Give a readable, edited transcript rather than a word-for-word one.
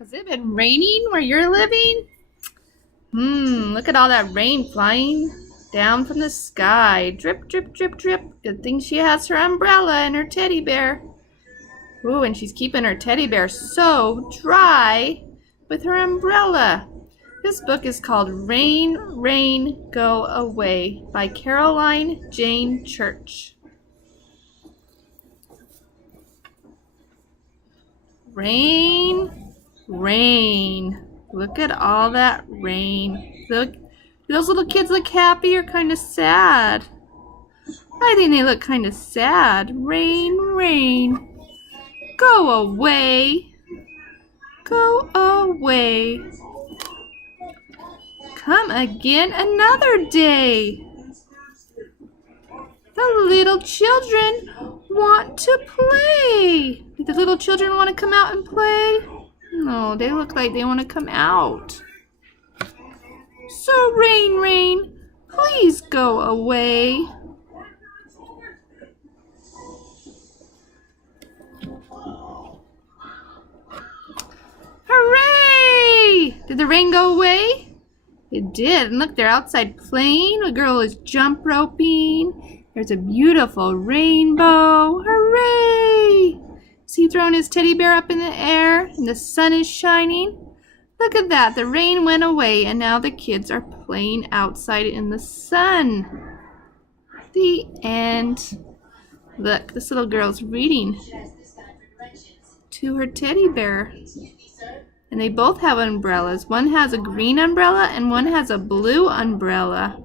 Has it been raining where you're living? Look at all that rain flying down from the sky. Drip, drip, drip, drip. Good thing she has her umbrella and her teddy bear. Ooh, and she's keeping her teddy bear so dry with her umbrella. This book is called Rain, Rain, Go Away by Caroline Jayne Church. Rain, rain. Look at all that rain. Look, do those little kids look happy or kind of sad? I think they look kind of sad. Rain, rain. Go away. Go away. Come again another day. The little children want to play. Do the little children want to come out and play? No, they look like they want to come out. So rain, rain, please go away. Hooray! Did the rain go away? It did. And look, they're outside playing. A girl is jump roping. There's a beautiful rainbow. Hooray! Is he throwing his teddy bear up in the air and the sun is shining? Look at that. The rain went away and now the kids are playing outside in the sun. The end. Look, this little girl's reading to her teddy bear. And they both have umbrellas. One has a green umbrella and one has a blue umbrella.